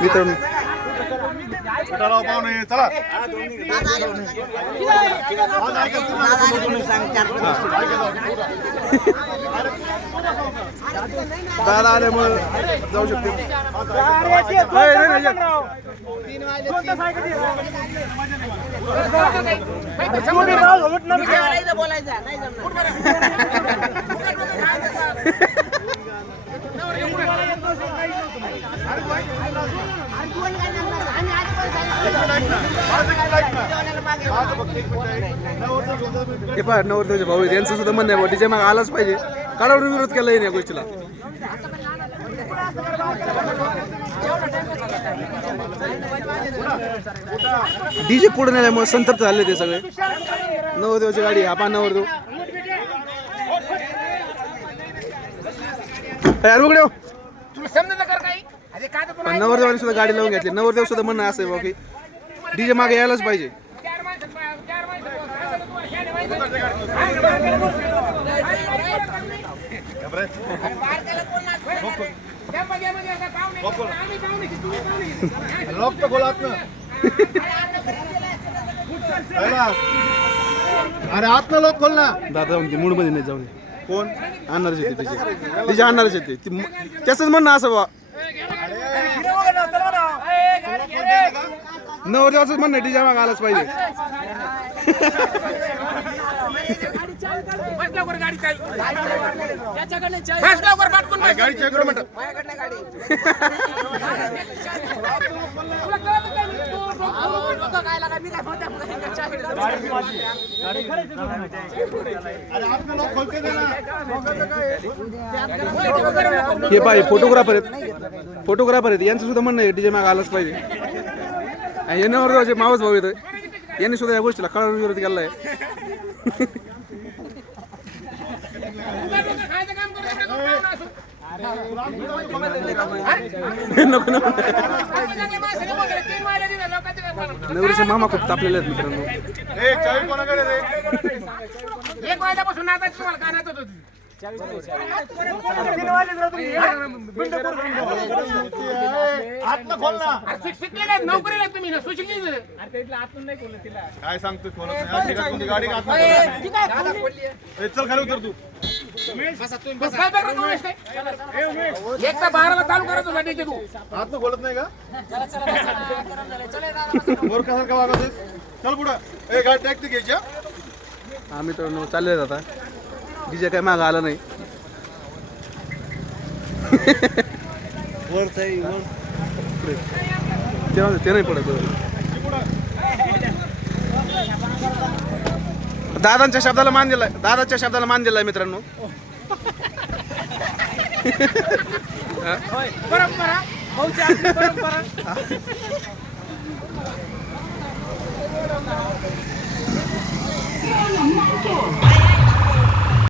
मित्रांनो चला दादा आल्यामुळे जाऊ शकते हे पहा नवरदेवाचे भाऊ आहेत, यांचं सुद्धा म्हणणं आहे डीजे माग आलाच पाहिजे. काढावर विरोध केला या गोष्टीला. डीजे पुढे नेल्यामुळे संतप्त झाले ते सगळे. नवरदेवाची गाडी हा पहा नवरदेव उघड्या नवरदेवाने सुद्धा गाडी लावून घेतली. नवरदेव सुद्धा म्हणणं असं आहे की डीजे मागे यायलाच पाहिजे. अरे आत लोक खोल ना दादा मूड मध्ये नाही जाऊन कोण आणणारच येते डीजे आणणारच येते त्याच म्हणणं असं बा. नवरदेवाचंच म्हणणं डीजे मागे आलाच पाहिजे. हे पाहिजे फोटोग्राफर आहेत यांचं सुद्धा म्हणणं आहे डीजे मागे आलाच पाहिजे. हे नवरदेवाचे मावस भाऊ येत यांनी सुद्धा या गोष्टीला कळवून विरोध केला आहे. नवरीचे मामा खूप तापलेले आहेत मित्रांनो. काय सांगतो गाडी चल खाली उतर तू. एक तर बाराला चालू करत होता डीजे तू आत बोलत नाही का मूर्खासारखा वागत चल पुढं गाडी टॅक्सी घ्यायची. हा मित्रांनो चालले आता डीजे काय मागं आला नाही. ते नाही पडत. दादांच्या शब्दाला मान दिलाय मित्रांनो. परंपरा